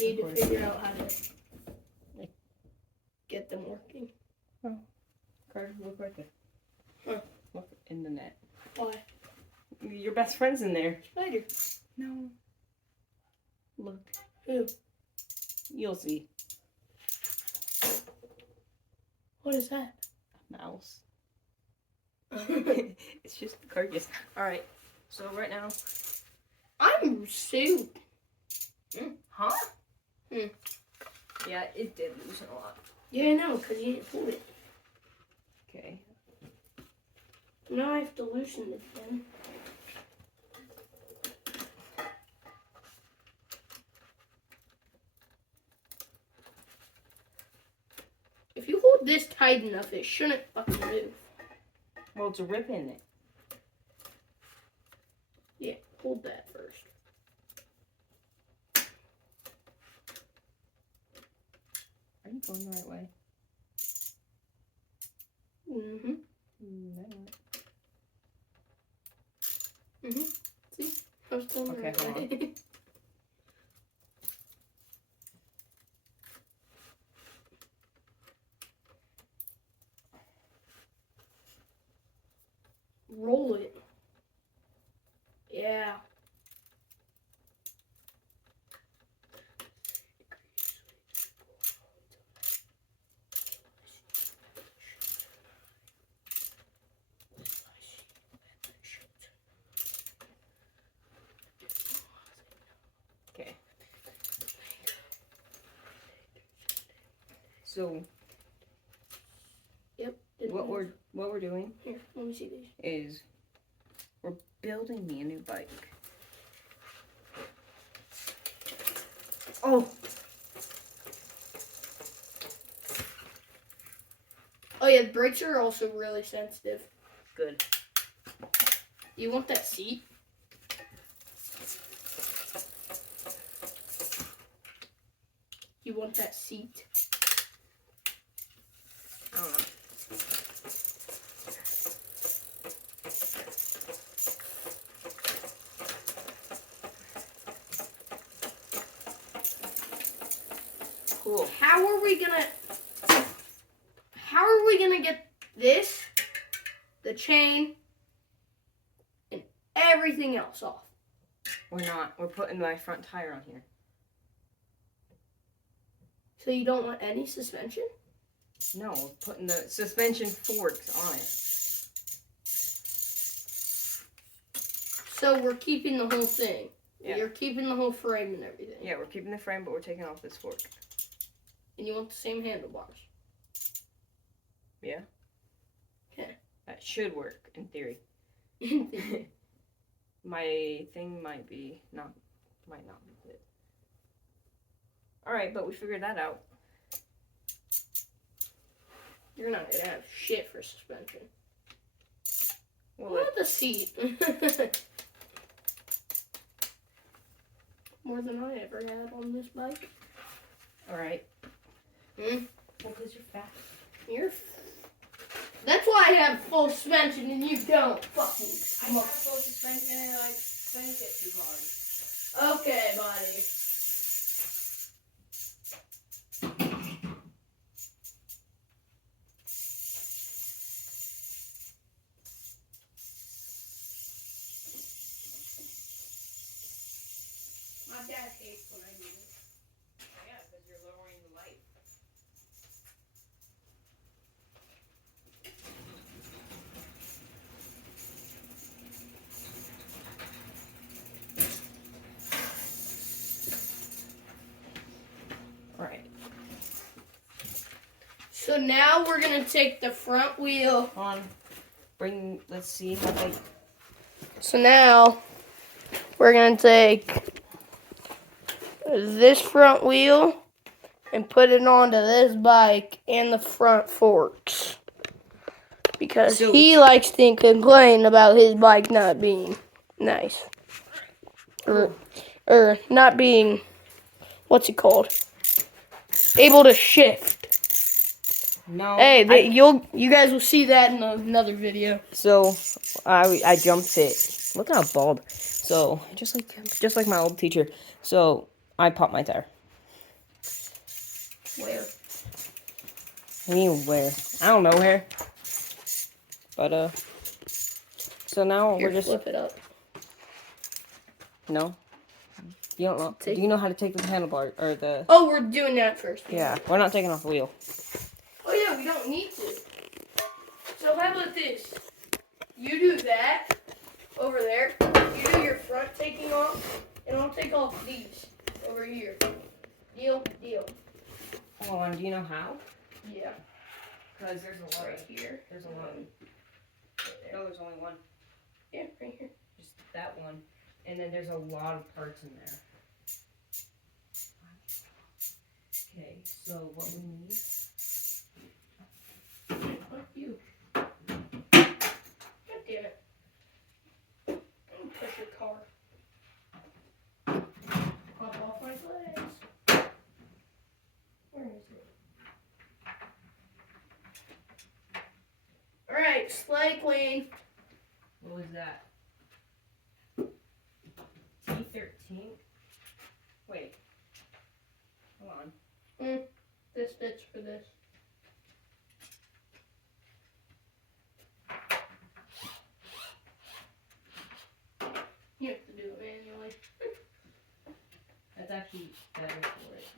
need to figure out how to get them working. Oh. Carter, look right there. Huh. Look in the net. Why? Your best friend's in there. Spider. No. Look. Who? You'll see. What is that? A mouse. It's just the carcass. Alright. So right now. I'm soup. Huh? Mm. Yeah, it did loosen a lot. Yeah, I know, because you didn't pull it. Okay. Now I have to loosen it then. If you hold this tight enough, it shouldn't fucking move. Well, it's a rip in it. Yeah, hold that first. Are you going the right way? Mm-hmm. No. Mm-hmm. See? I was going the Okay, right hold on. way. Roll it. Yeah. Okay. So Yep. what we're doing Here, let me see these. is we're building me a new bike. Oh. Oh yeah, the brakes are also really sensitive. Good. You want that seat? You want that seat? I don't know. Cool. How are we gonna get this, the chain, and everything else off? We're not. We're putting my front tire on here. So you don't want any suspension? No, we're putting the suspension forks on it. So we're keeping the whole thing. Yeah. You're keeping the whole frame and everything. Yeah, we're keeping the frame, but we're taking off this fork. And you want the same handlebars. Yeah? Okay. That should work, in theory. My thing might not fit. Alright, but we figured that out. You're not gonna have shit for suspension. Well, What the seat? More than I ever had on this bike. alright. Hmm? Well, because you're fat. That's why I have full suspension and you don't. Fucking. I have full suspension and I crank it too hard. Okay, buddy. My dad hates when I do this. Yeah, because you're lowering the light. Alright. So now we're gonna take the front wheel. Let's see how they... So now we're gonna take this front wheel and put it onto this bike and the front forks. Because he likes to complain about his bike not being nice. Or not being, what's it called? Able to shift. No. Hey, you guys will see that in another video. So, I jumped it. Look how bald. So, just like my old teacher. So, I popped my tire. Anywhere. I don't know where. But, so now Here, we're just... flip it up. No? You don't know? Do you know how to take the handlebar, or the... Oh, we're doing that first. Yeah, we're not taking off the wheel. Oh yeah, we don't need to. So how about this? You do that over there. You do your front taking off, and I'll take off these over here. Deal, deal. Hold on, do you know how? Yeah. Because there's a lot Right here. There's a lot. No, there's only one. Yeah, right here. Just that one. And then there's a lot of parts in there. Okay, so what we need... Fuck you. God damn it. I'm gonna push your car. Pop off my legs. Where is it? Alright, sled clean. What was that? T13? Wait. Hold on. This fits for this. You have to do it manually. That's actually better for it.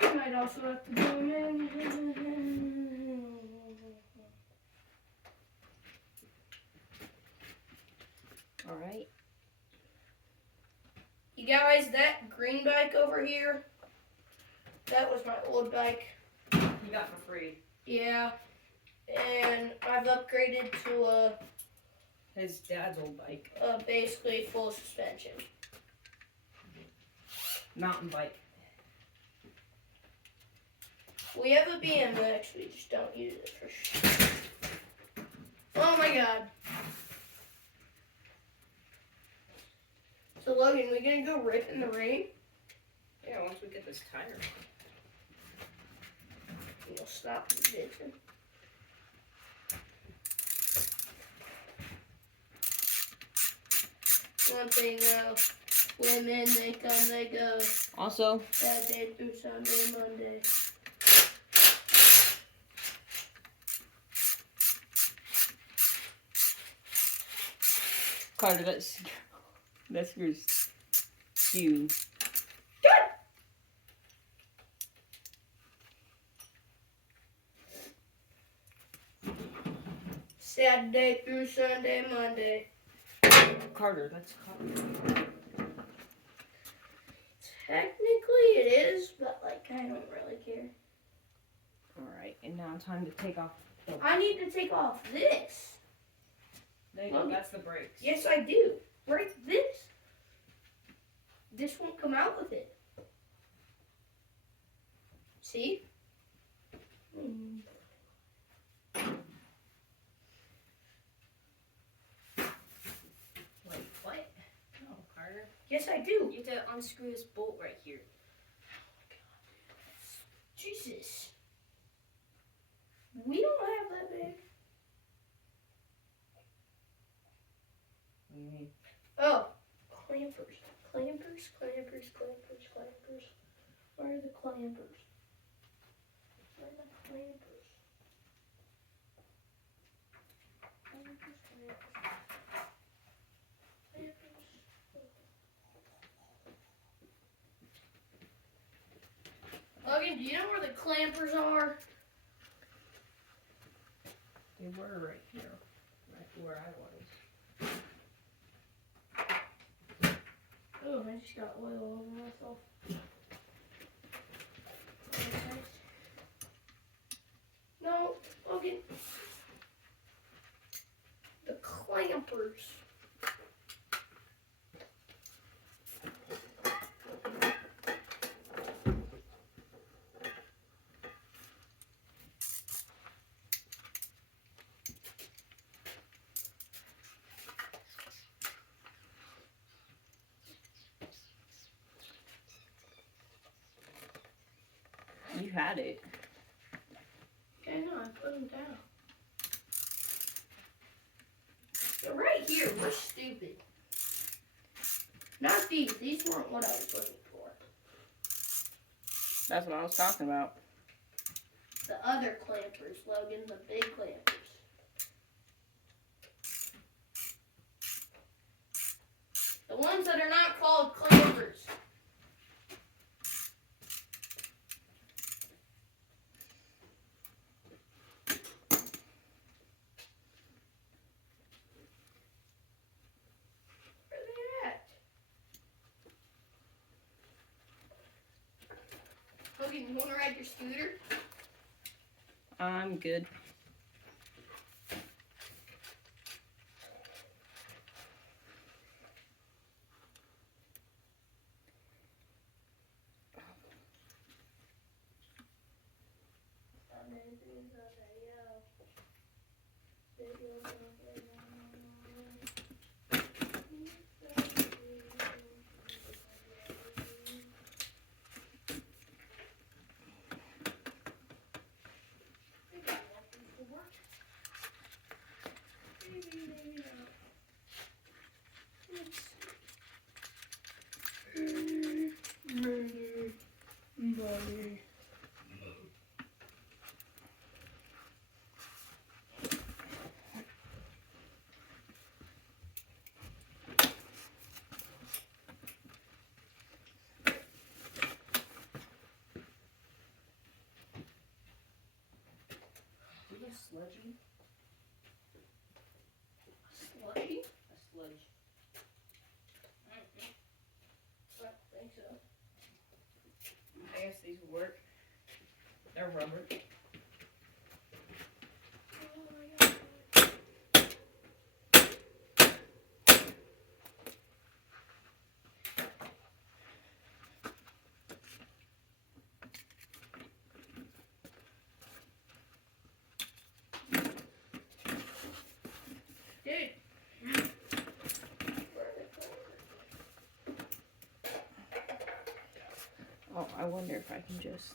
You might also have to do it manually. Alright. You guys, that green bike over here, that was my old bike. You got for free. Yeah. And I've upgraded to His dad's old bike. basically full suspension. Mountain bike. We have a BMX, we just don't use it for sure. Oh my god. So Logan, we gonna go rip in the rain? Yeah, once we get this tire. You'll stop the bitching. One thing though, women, they come, they go. Also, Saturday through Sunday, Monday. Carter, that's your cue. Saturday through Sunday, Monday. Carter, that's Carter. Technically it is, but like I don't really care. Alright, and now time to take off the... I need to take off this. There you go, that's the brakes. Yes, I do. Right, this. This won't come out with it. See? Wait, what? No, Carter. Yes, I do. You have to unscrew this bolt right here. Jesus. We don't have that big. What do you mean? Oh, clampers. Clampers, clampers, clampers, clampers. Where are the clampers? Where are the clampers? Clampers, clampers. Clampers. Logan, do you know where the clampers are? They were right here. Right where I was. Oh, I just got oil all over myself. Okay. No, Logan. The clampers. You had it. Okay, no, I put them down. They're right here. We're stupid. Not these. These weren't what I was looking for. That's what I was talking about. The other clampers, Logan, the big clampers. The ones that are not called clampers. Where are they at? Logan, you want to ride your scooter? I'm good. Sludgy? Sludgy? A sludge. I don't think so. I guess these would work. They're rubber. Dude. Oh, I wonder if I can just...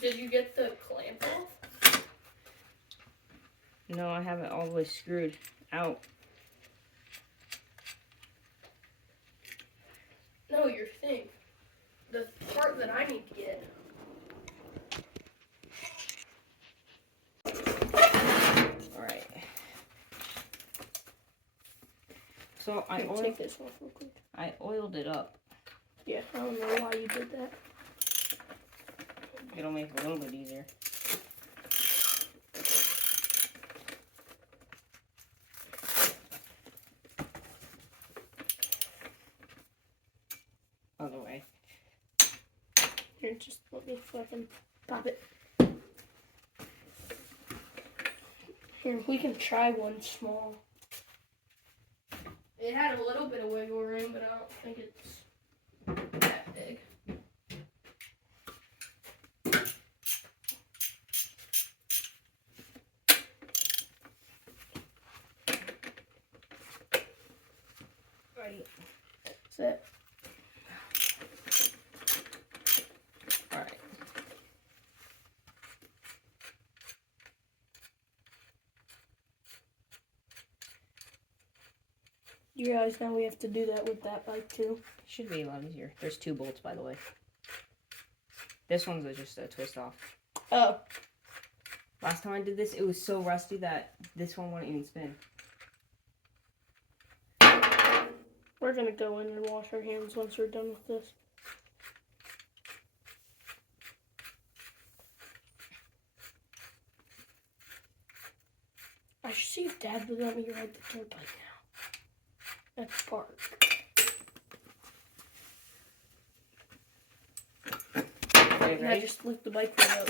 Did you get the clamp off? No, I have it all the way screwed out. No, your thing. The part that I need to get. Alright. So I Here, take this off real quick. I oiled it up. Yeah, I don't know why you did that. It'll make it a little bit easier. Other way. Here, just let me fucking pop it. Here, we can try one small. It had a little bit of wiggle room, but I don't think it's that big. Right. That's it. Alright. You realize now we have to do that with that bike too? Should be a lot easier. There's 2 bolts, by the way. This one's just a twist off. Oh. Last time I did this, it was so rusty that this one wouldn't even spin. We're gonna go in and wash our hands once we're done with this. I should see if Dad would let me ride the dirt bike now. At the park. Okay, And I ready? just lift the bike right up.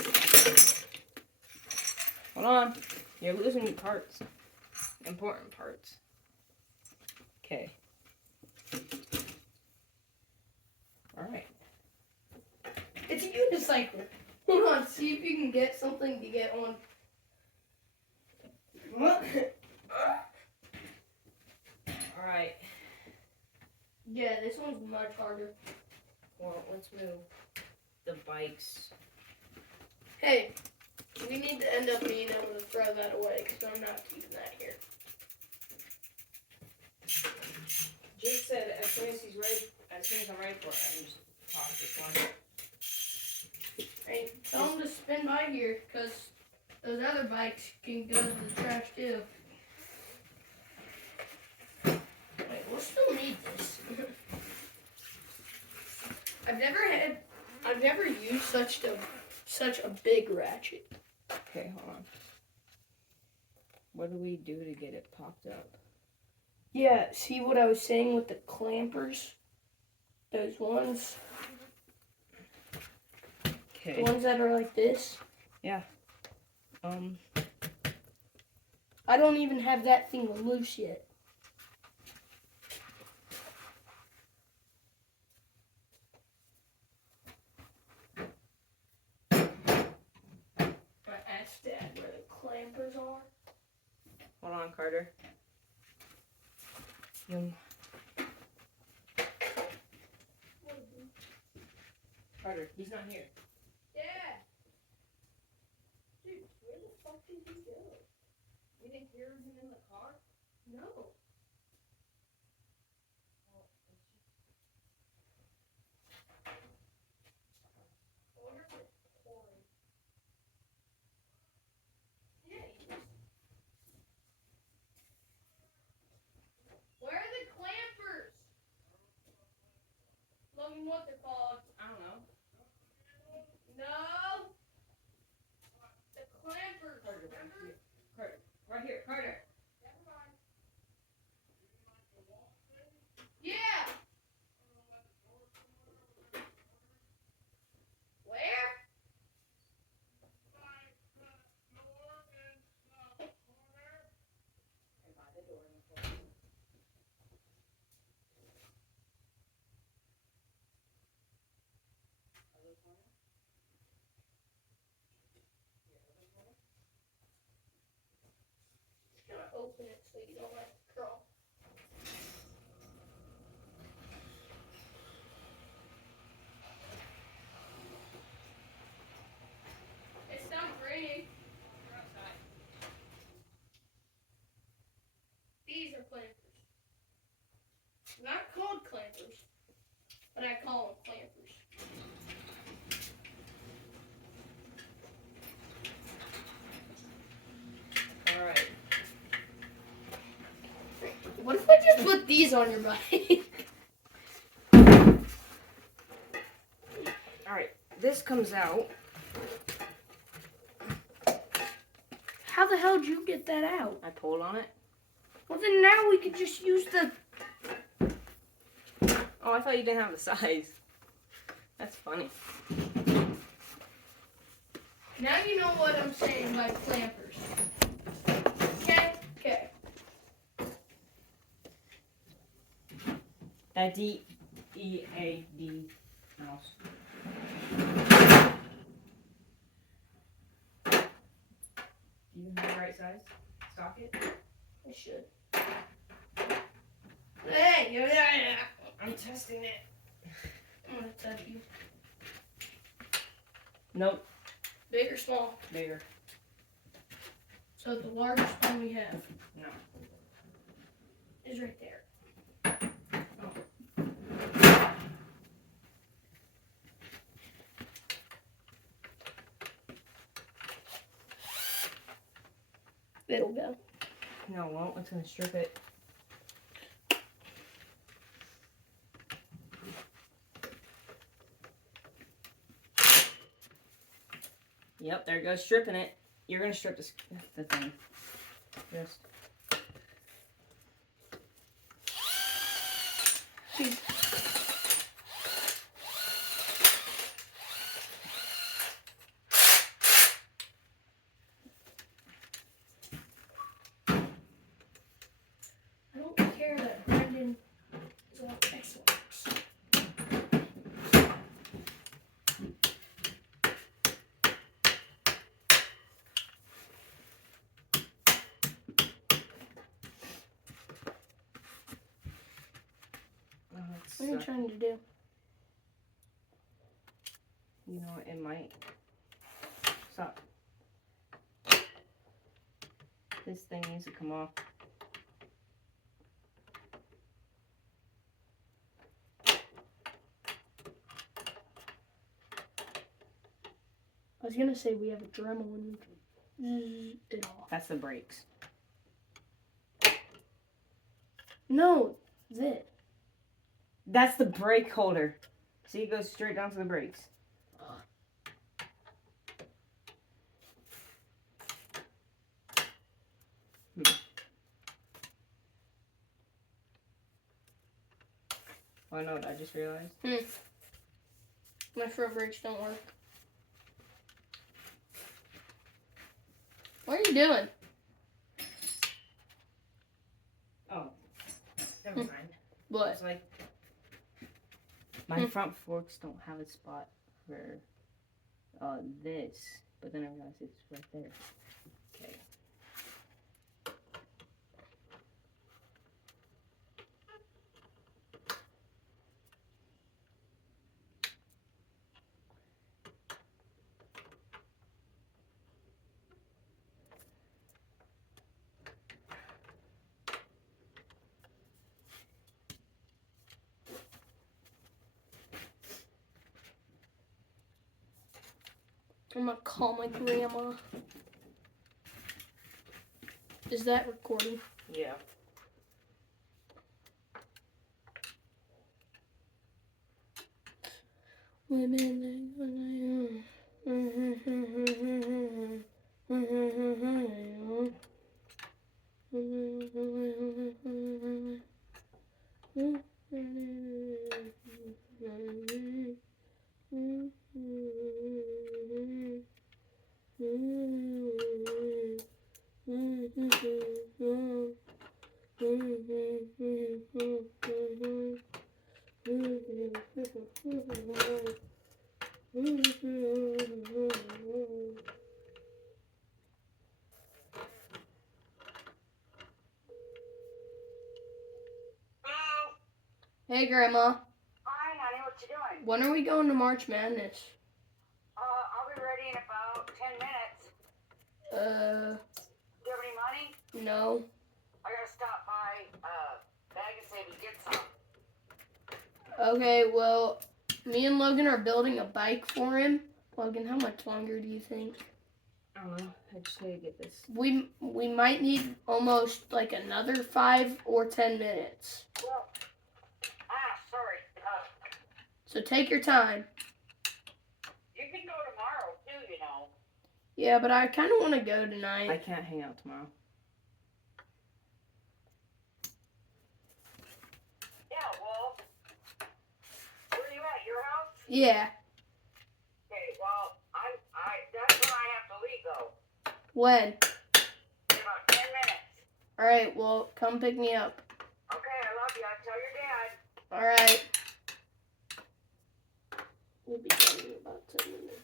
Hold on. You're losing parts. Important parts. Okay. Alright. It's a unicycle. Hold on, see if you can get something to get on. What? Alright. Yeah, this one's much harder. Well, let's move the bikes. Hey, we need to end up being able to throw that away because I'm not keeping that here. Jake said as soon as he's ready, as soon as I'm ready for it, I can just toss this one. Hey, tell them to spin by here because those other bikes can go to the trash too. Wait, we'll still need this. I've never used such a big ratchet. Okay, hold on. What do we do to get it popped up? Yeah, see what I was saying with the clampers? Those ones? Okay. The ones that are like this? Yeah. I don't even have that thing loose yet. I asked Dad where the clampers are. Hold on, Carter. Carter, he's not here. Dad! Dude, where the fuck did he go? You didn't hear him in the car? No. I wonder if it's pouring. Yeah, where are the clampers? Logan, what they're called? I don't know. No. The clampers. Carter, Remember? Carter, right here, Carter. Never mind. Yeah. Where? By the door in the corner. Other corner? Yeah, other corner? Just gonna open it so you don't have to crawl. It stopped raining. We're outside. These are clampers. Not called clampers, but I call them clampers. Alright. What if I just put these on your bike? Alright, this comes out. How the hell did you get that out? I pulled on it. Well, then now we could just use the... Oh, I thought you didn't have the size. That's funny. Now you know what I'm saying by clampers. Okay? Okay. D-E-A-D mouse. Do you have the right size? Stock it? I should. Hey! I'm testing it. I'm gonna touch you. Nope. Big or small? Bigger. So the largest one we have No. is right there. It'll go. No, it won't. It's gonna strip it. Yep, there it goes, stripping it. You're gonna strip this, the thing. Just. What are you trying to do? You know, it might. Stop. This thing needs to come off. I was gonna say we have a Dremel and it off. That's the brakes. No, this. That's the brake holder. See, it goes straight down to the brakes. Oh, no, I just realized. My front brakes don't work. What are you doing? Oh, never mind. What? It's like my front forks don't have a spot for this, but then I realized it's right there. Okay. I'm gonna call my grandma. Is that recording? Yeah. Hey, Grandma. Hi, honey, what you doing? When are we going to March Madness? I'll be ready in about 10 minutes. Do you have any money? No. I gotta stop by, Bag and Save and get some. Okay, well, me and Logan are building a bike for him. Logan, how much longer do you think? I don't know. I just gotta get this. We might need almost like another 5 or 10 minutes. Well, sorry. So take your time. You can go tomorrow, too, you know. Yeah, but I kind of want to go I tonight. can't hang out tomorrow. Yeah, well, where are you at? Your house? Yeah. Okay, well, that's when I have to leave, though. When? In about 10 minutes. All right, well, come pick me up. Okay, I love you. I'll tell your dad. All right. We'll be done in about 10 minutes.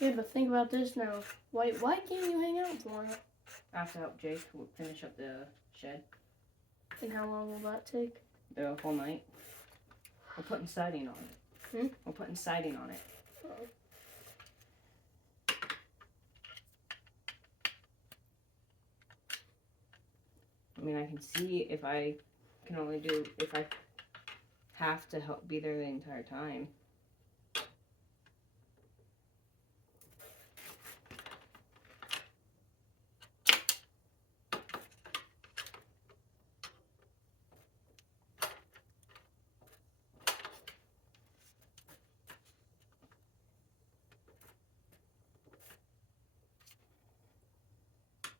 Yeah, but think about this now. Why can't you hang out tomorrow? I have to help Jake finish up the shed. And how long will that take? The whole night. We're putting siding on it. We're putting siding on it. Oh. I mean, I can see if I can only do, if I have to help be there the entire time.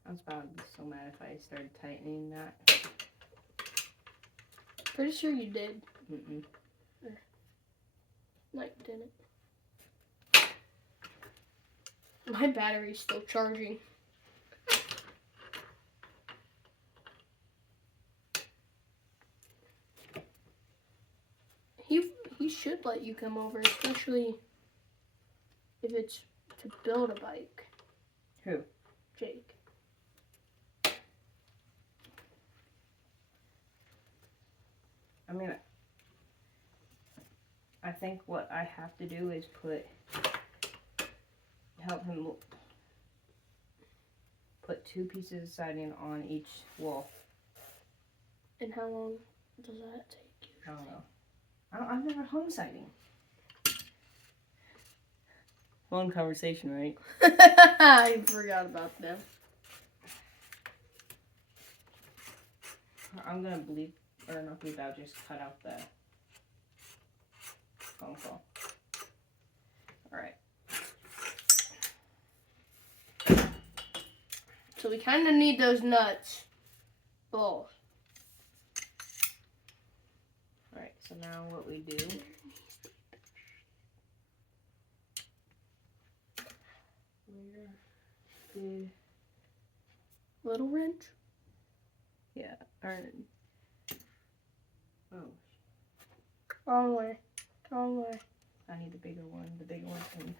I was about to be so mad if I started tightening that. Pretty sure you did. Mm-mm. No, you didn't. My battery's still charging. He should let you come over, especially if it's to build a bike. Who? Jake. I mean, I think what I have to do is help him put 2 pieces of siding on each wall. And how long does that take you? I don't know. I've never hung siding. Long conversation, right? I forgot about them. I'm gonna bleep, or not bleep out, just cut out the phone call. Alright. So we kind of need those nuts. Both. Alright, so now what we do... The Little wrench? yeah, or oh, Wrong way. Wrong way. I need the bigger one. The bigger one can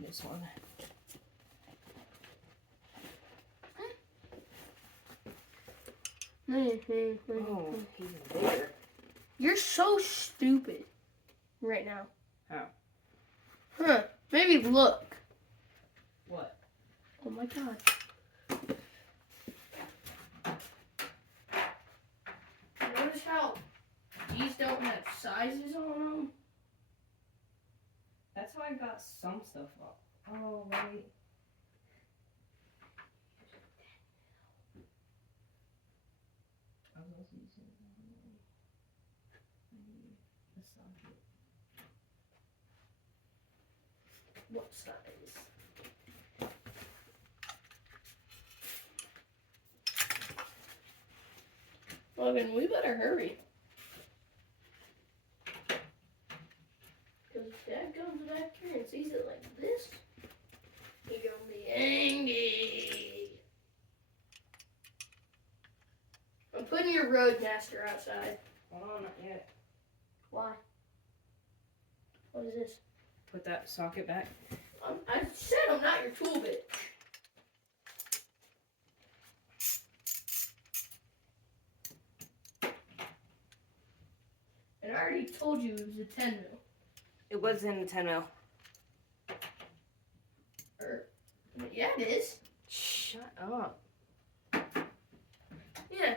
this one. Oh, even bigger. You're so stupid right now. How? Huh. Maybe look. What? Oh my god. Notice how these don't have sizes on them? That's how I got some stuff up. Oh, wait. I was using the socket. What size? Logan, we better hurry. Because if Dad comes back here and sees it like this, he's gonna be angry. I'm putting your Roadmaster outside. Oh, not yet. Why? What is this? Put that socket back. I said I'm not your tool bitch. And I already told you it was a 10 mil. It was in the 10 mil. Yeah, it is. Shut up. Yeah.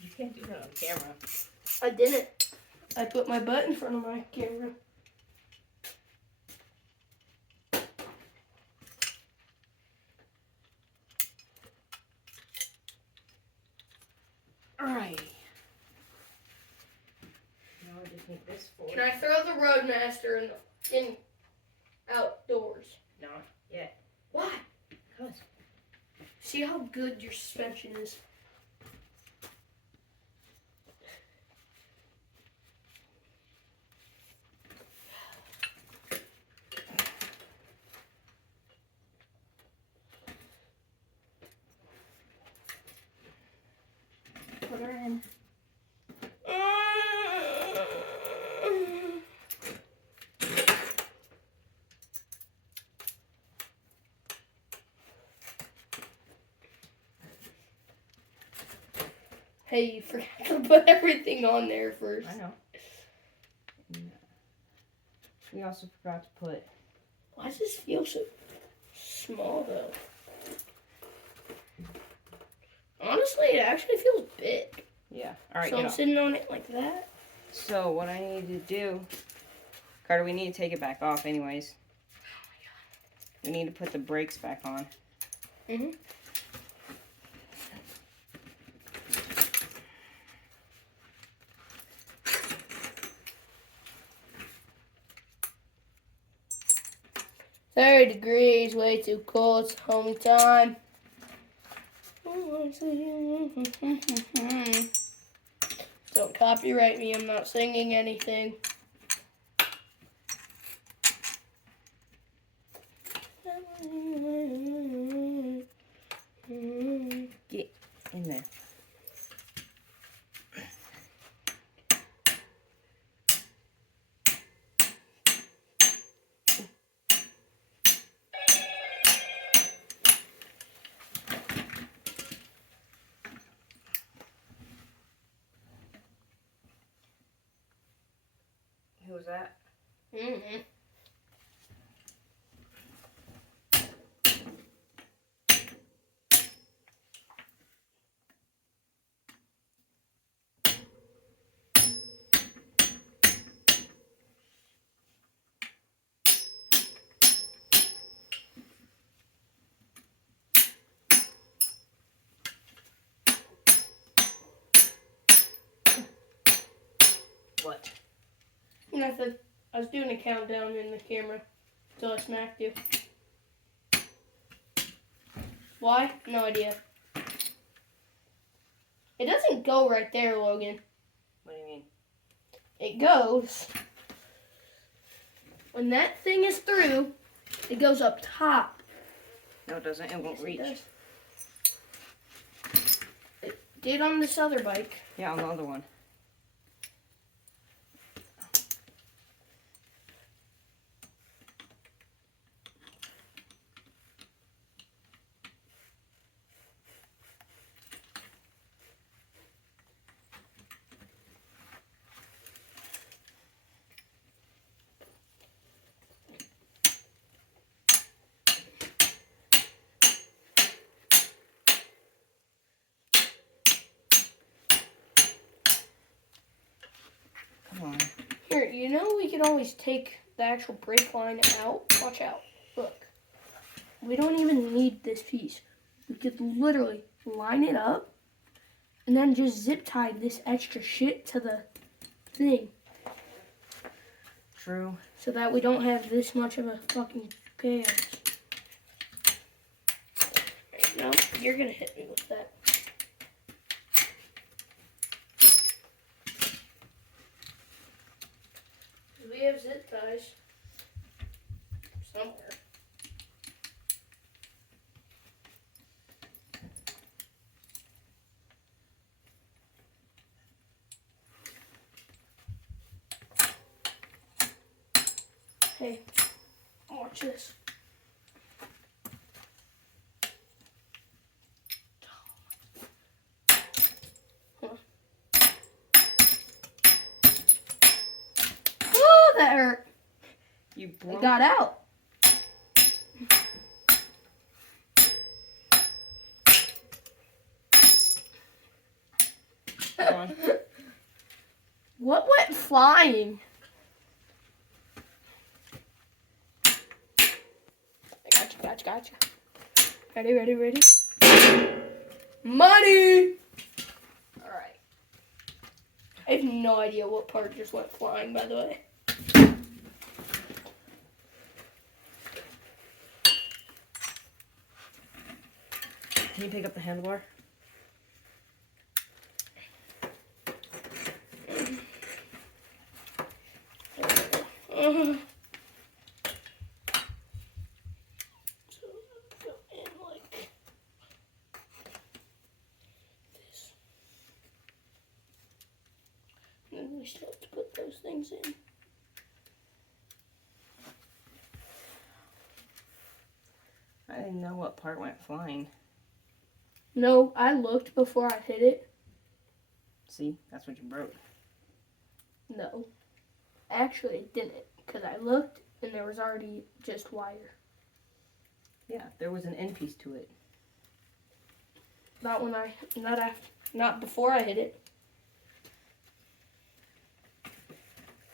You can't do that on camera. I didn't. I put my butt in front of my camera. Alright. Now I just need this for Can I throw the Roadmaster in outdoors? No, yeah. Why? Because. See how good your suspension is. Put her in. Hey, you forgot to put everything on there first. I know. We also forgot to put... Why does this feel so small, though? Honestly, it actually feels big. Yeah. Alright, So I'm sitting on it like that. So, what I need to do... Carter, we need to take it back off anyways. Oh my god. We need to put the brakes back on. Mm-hmm. $30 degrees, way too cold. It's homie time. Don't copyright me. I'm not singing anything. was that? Mm-hmm. What? Nothing. I was doing a countdown in the camera until I smacked you. Why? No idea. It doesn't go right there, Logan. What do you mean? It goes, when that thing is through, it goes up top. No, it doesn't. It won't Yes, reach. it does. It did on this other bike. Yeah, on the other one. Come on. Here, you know we could always take the actual brake line out. Watch out. Look. We don't even need this piece. We could literally line it up and then just zip tie this extra shit to the thing True. so that we don't have this much of a fucking chaos. No, you're gonna hit me with that. We have zip ties somewhere. Hey, watch this. Oh, that hurt. You It broke. got out. Come on. What went flying? Gotcha. Ready? Money! Alright. I have no idea what part just went flying, by the way. Can you pick up the handlebar? So go in like this. And then we still have to put those things in. I didn't know what part went flying. No, I looked before I hit it. See? That's what you broke. No. Actually, it didn't. Because I looked and there was already just wire. Yeah, there was an end piece to it. Not before I hit it.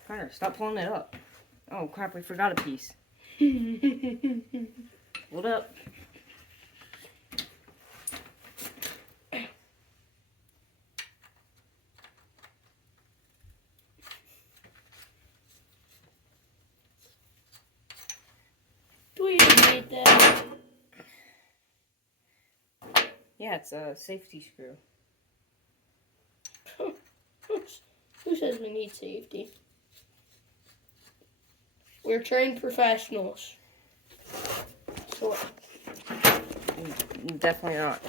Connor, stop pulling it up. Oh crap, we forgot a piece. Hold up. Do we even need that? Yeah, it's a safety screw. Who says we need safety? We're trained professionals. So, Definitely not.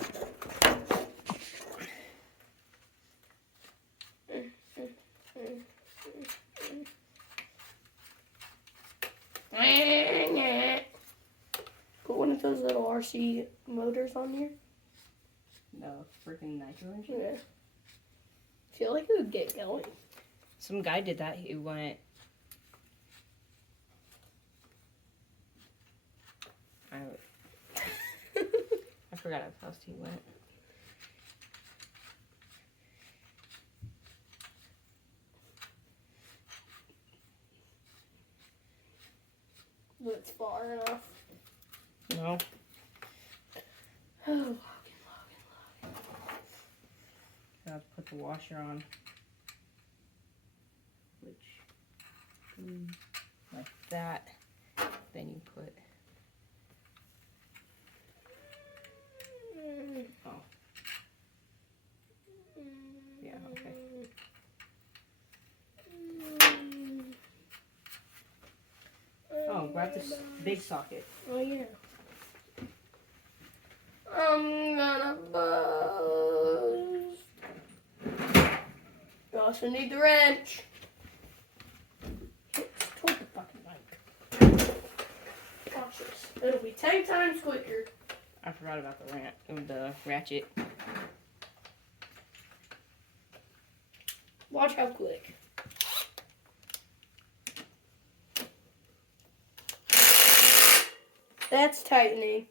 put one of those little RC motors on here. No, freaking nitro engine. Yeah. I feel like it would get going. Some guy did that. He went I forgot how fast he went. It's far enough. No. Oh, Gotta put the washer on. Which goes like that. Then you put. Oh. Yeah, okay. Oh, grab this big socket. Oh, yeah. I'm gonna buzz. You also need the wrench. Toward the fucking mic. Watch this. It'll be 10 times quicker. I forgot about the ratchet. Watch how quick. That's tightening.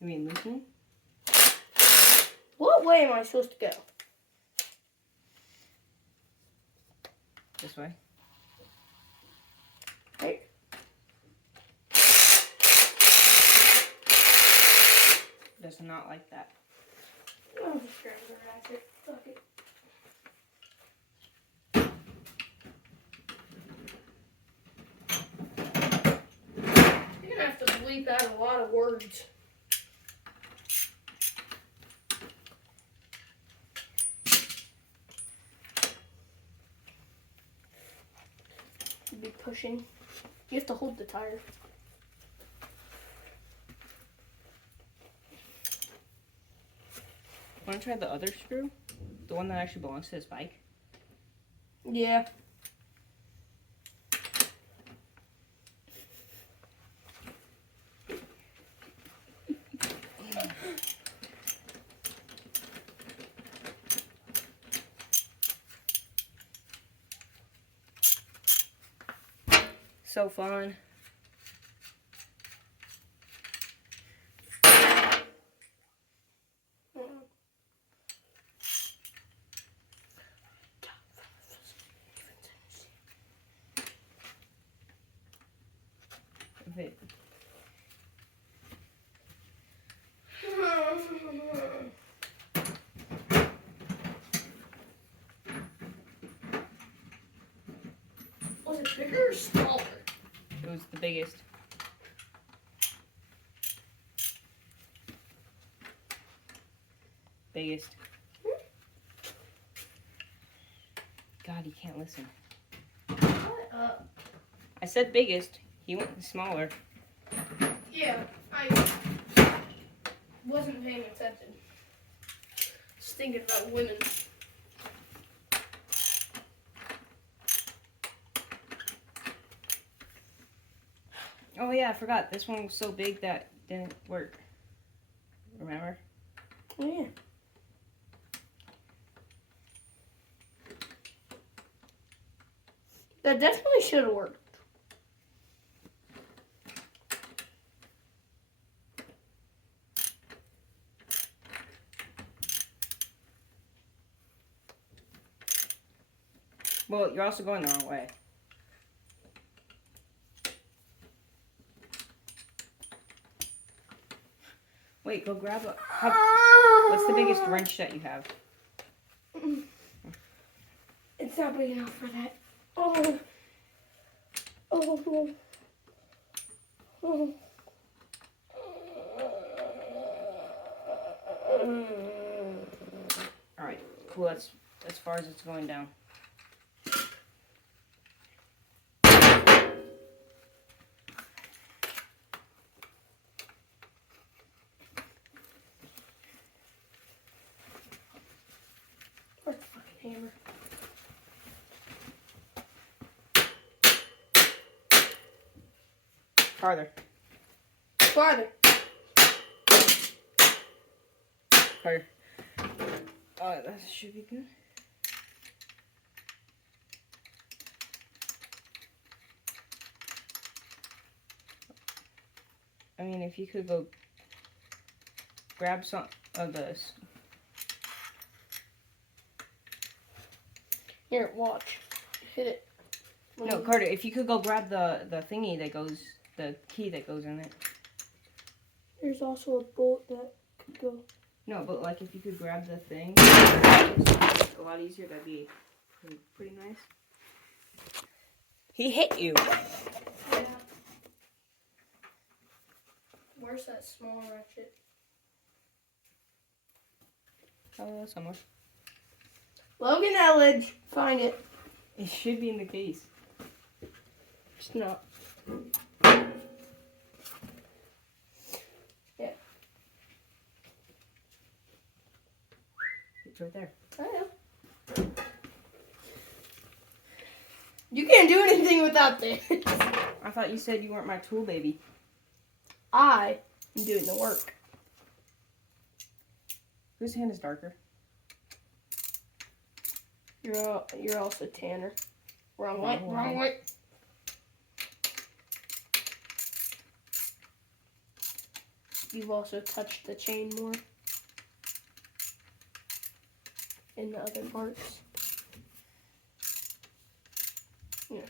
You mean loosening? What way am I supposed to go? This way. Right. Does not like that. I'll just grab the ratchet. Fuck it. You're gonna have to bleep out a lot of words. You'd be pushing. You have to hold the tire. Want to try the other screw? The one that actually belongs to this bike? Yeah. So fun. If it Was it bigger or smaller? It was the biggest. Biggest. God, he can't listen. Shut up. I said biggest. He went smaller. Yeah, I wasn't paying attention. Just thinking about women. Oh yeah, I forgot. This one was so big that didn't work. Remember? Yeah. That definitely should have worked. Well, you're also going the wrong way. Wait, go grab a... what's the biggest wrench that you have? It's not big enough for that. Oh. Oh. Oh. Alright, cool. That's as far as it's going down. Where's the fucking hammer? Farther. Farther. Farther. That should be good. I mean, if you could go grab some of this. Here, watch. Hit it. No, Carter, if you could go grab the thingy that goes, the key that goes in it. There's also a bolt that could go. No, but like if you could grab the thing, it's a lot easier. That'd be pretty nice. He hit you. Yeah. Where's that small ratchet? Somewhere. Logan Elledge. Find it. It should be in the case. It's not. Yeah. It's right there. I know. You can't do anything without this. I thought you said you weren't my tool baby. I am doing the work. Whose hand is darker? You're also Tanner. Wrong way. Wrong way. Wrong way. You've also touched the chain more in the other parts. Yeah.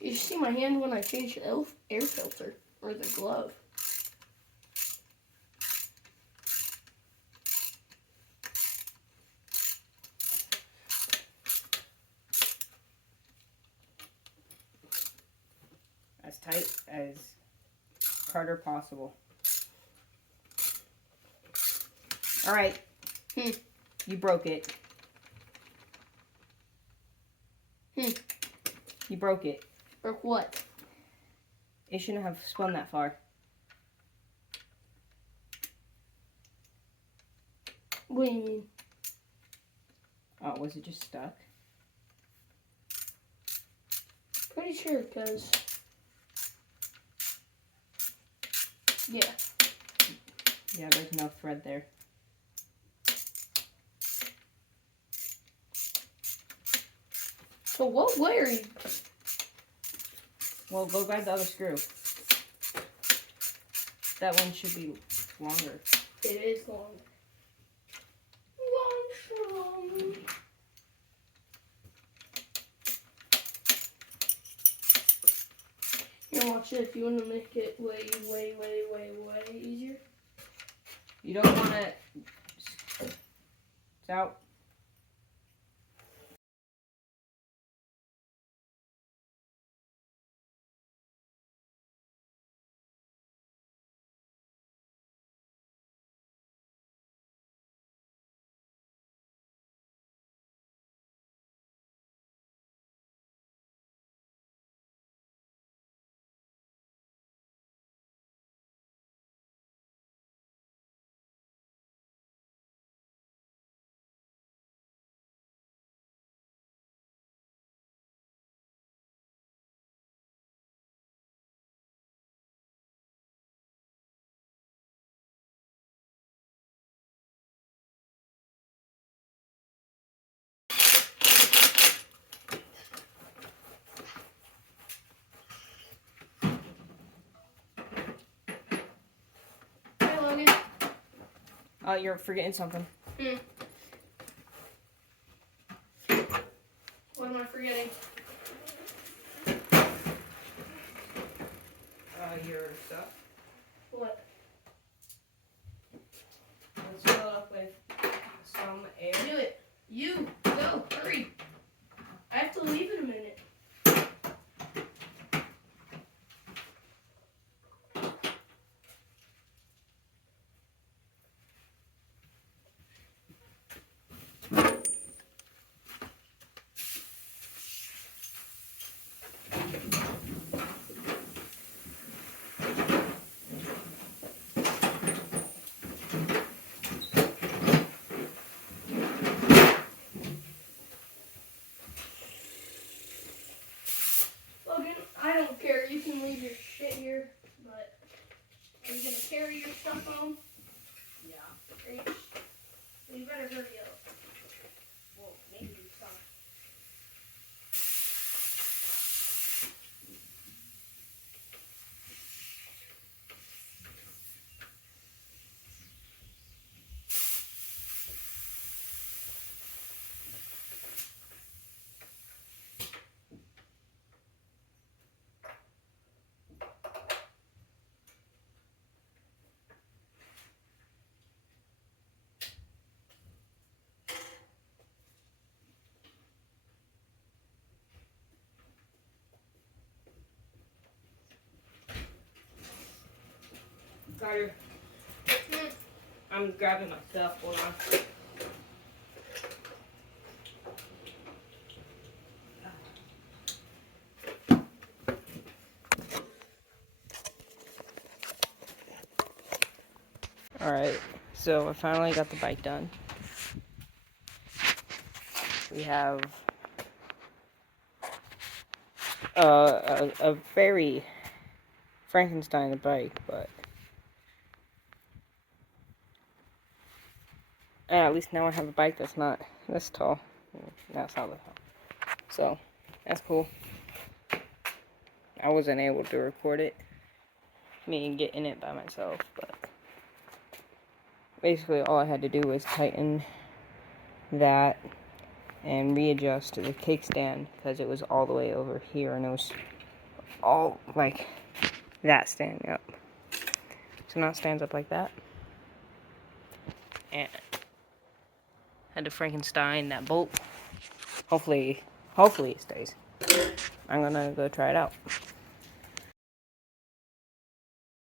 You should see my hand when I change the air filter or the glove. As tight as Carter possible. All right. You broke it. You broke it. Or what? It shouldn't have spun that far. What do you mean? Oh, was it just stuck? Pretty sure, because... Yeah. Yeah, there's no thread there. So what way are you? Well, go grab the other screw. That one should be longer. It is long. Long. Here, watch it. If you want to make it way easier. You don't want it. It's out. Hey, Logan. You're forgetting something. What am I forgetting? Your stuff. What? Let's fill it up with some air. Do it. You go. Hurry. I have to leave in a minute. Logan, I don't care. You can leave your shit here, but are you gonna carry your stuff home? Yeah. You better hurry up. Well, maybe some. Carter. I'm grabbing my stuff. Hold on. Alright, so I finally got the bike done. We have a very Frankenstein bike, but at least now I have a bike that's not this tall. That's not this tall. So, that's cool. I wasn't able to record it, me getting it by myself, but basically all I had to do was tighten that and readjust the kickstand because it was all the way over here and it was all like that standing up. So now it stands up like that. And had to Frankenstein that bolt. Hopefully it stays. I'm gonna go try it out.